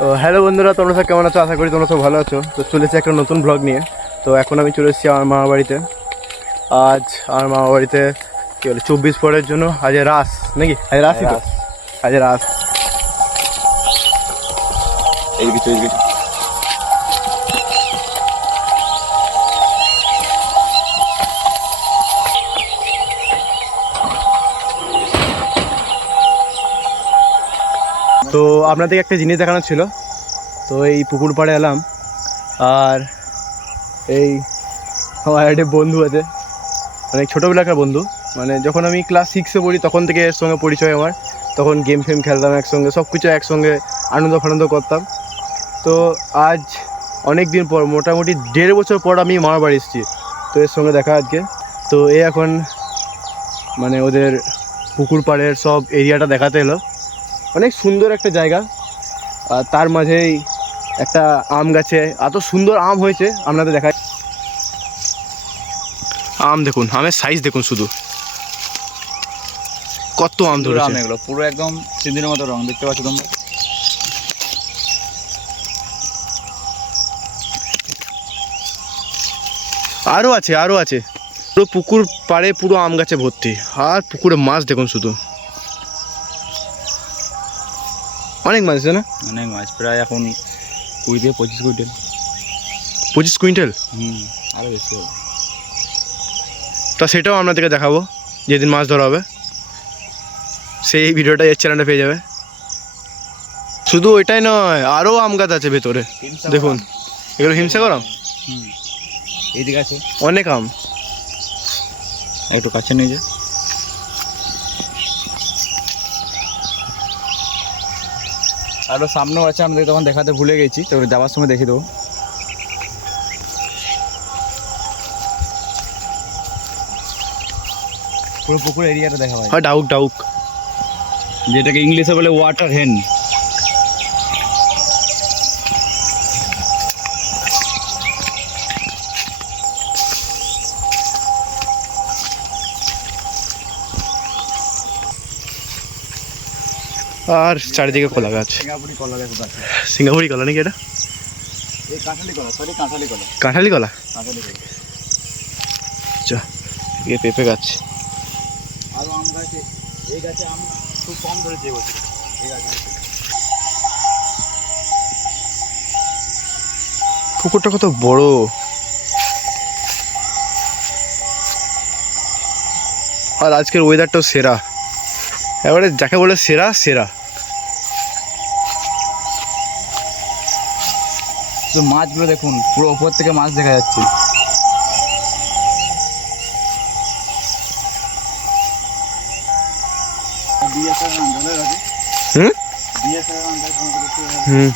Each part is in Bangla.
তো হ্যালো বন্ধুরা, তোমরা সব কেমন আছো? আশা করি তোমরা সব ভালো আছো। তো চলেছি একটা নতুন ব্লগ নিয়ে। তো এখন আমি চলে এসেছি আমার মামা বাড়িতে। আজ আমার মামা বাড়িতে কী বলে 24 পরের জন্য আজ রাস নাকি? আজ রাসই তো, আজ রাস। তো আপনাদেরকে একটা জিনিস দেখানোর ছিল। তো এই পুকুর পাড়ে এলাম, আর এই আমার একটা বন্ধু আছে, মানে ছোটোবেলাকার বন্ধু। মানে যখন আমি ক্লাস 6-এ পড়ি তখন থেকে এর সঙ্গে পরিচয় আমার। তখন গেম ফেম খেলতাম একসঙ্গে, সব কিছু একসঙ্গে আনন্দ ফানন্দ করতাম। তো আজ অনেক দিন পর, মোটামুটি 1.5 বছর পর আমি মামার বাড়ি এসেছি। তো এর সঙ্গে দেখা আজকে। তো এ এখন মানে ওদের পুকুর পাড়ের সব এরিয়াটা দেখাতে এলো। অনেক সুন্দর একটা জায়গা, আর তার মাঝেই একটা আম গাছে এত সুন্দর আম হয়েছে আপনাদের দেখায়। আম দেখুন, আমের সাইজ দেখুন, শুধু কত আম ধরেছে। আম এগুলো পুরো একদম সিঁদুরের মতো রং, দেখতে পাচ্ছ তোমরা। আরও আছে, আরও আছে। পুরো পুকুর পাড়ে পুরো আম গাছে ভর্তি। আর পুকুরে মাছ দেখুন শুধু, অনেক মাছ আছে না? অনেক মাছ, প্রায় এখন 20 থেকে 25 কুইন্টাল। 25 কুইন্টাল? আরও বেশি হবে। তা সেটাও আপনাদেরকে দেখাবো যেদিন মাছ ধরা হবে। সেই ভিডিওটা এর চ্যানেলে পেয়ে যাবে। শুধু ওইটাই নয়, আরও আম গাছ আছে ভেতরে দেখুন। এগুলো হিমসাগর আম। এইদিকে আছে অনেক আম। একটু কাছে নিয়ে যা। আরও সামনেও আছে, আমাদের তখন দেখাতে ভুলে গেছি, তো যাওয়ার সময় দেখে দেবো। পুরো পুকুর এরিয়াটা দেখা হয়। ডাউক ডাউক, যেটাকে ইংলিশে বলে ওয়াটার হেন। আর চারিদিকে কলা গাছ। সিঙ্গাপুরি কলা দেখো গাছে। সিঙ্গাপুরি কলা নাকি এটা? এই কাঁঠালি কলা, সরি কাঁঠালি কলা। কাঁঠালি কলা? কাঁঠালি কলা। আচ্ছা, এ পেঁপে গাছ। আরও আম গাছে, এই গাছে আম খুব কম ধরেছে এবছর। এই গাছে পুকুরটা কত বড়! আর আজকের ওয়েদারটাও সেরা, এবারে যাকে বলে সেরা সেরা। তো মাছগুলো দেখুন, পুরো ওপর থেকে মাছ দেখা যাচ্ছে। হুম হুম,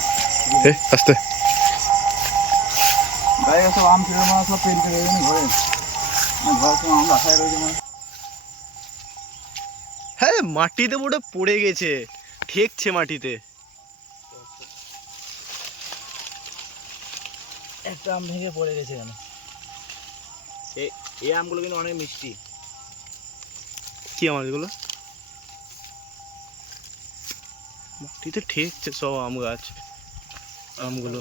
আস্তে। গায়ে সব আম ছিল না, সব পেন করে ঘরে ঘরের সময় আম রাখায় রয়েছে না। হ্যাঁ, মাটিতে পুরো পড়ে গেছে, ঠেকছে মাটিতে। একটা আম ভেঙে পড়ে গেছে কেন? এই আমগুলো কিন্তু অনেক মিষ্টি। কি আম এগুলো? মাটিতে ঠেকছে সব আম গাছ, আমগুলো।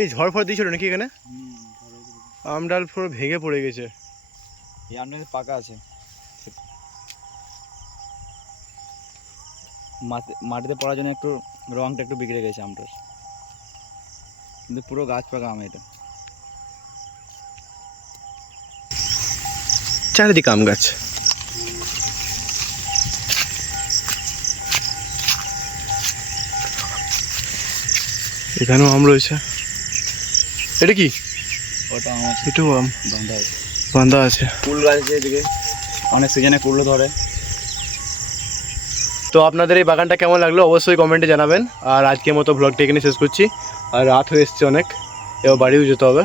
এই ঝড় ফড় দিয়েছিল নাকি এখানে? আম ডাল পুরো ভেঙে পড়ে গেছে। এই আমটা পাকা আছে, মাটিতে পড়ার জন্য একটু রংটা একটু বিগড়ে গেছে আমটার, কিন্তু পুরো গাছ পাকা আম এটা। চারিদিকে আম গাছ। এখানেও আম রয়েছে। এটা কি? ওটা আম আছে, এটাও আম বাঁধা আছে। বাঁধা আছে। কুল গাছ আছে এদিকে, অনেক সিজনে কুলও ধরে। তো আপনাদের এই বাগানটা কেমন লাগলো অবশ্যই কমেন্টে জানাবেন। আর আজকের মতো ব্লগটা এখানে শেষ করছি। আর রাত হয়ে এসছে অনেক, এবার বাড়িও যেতে হবে।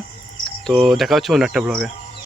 তো দেখা হচ্ছে অন্য একটা ব্লগে।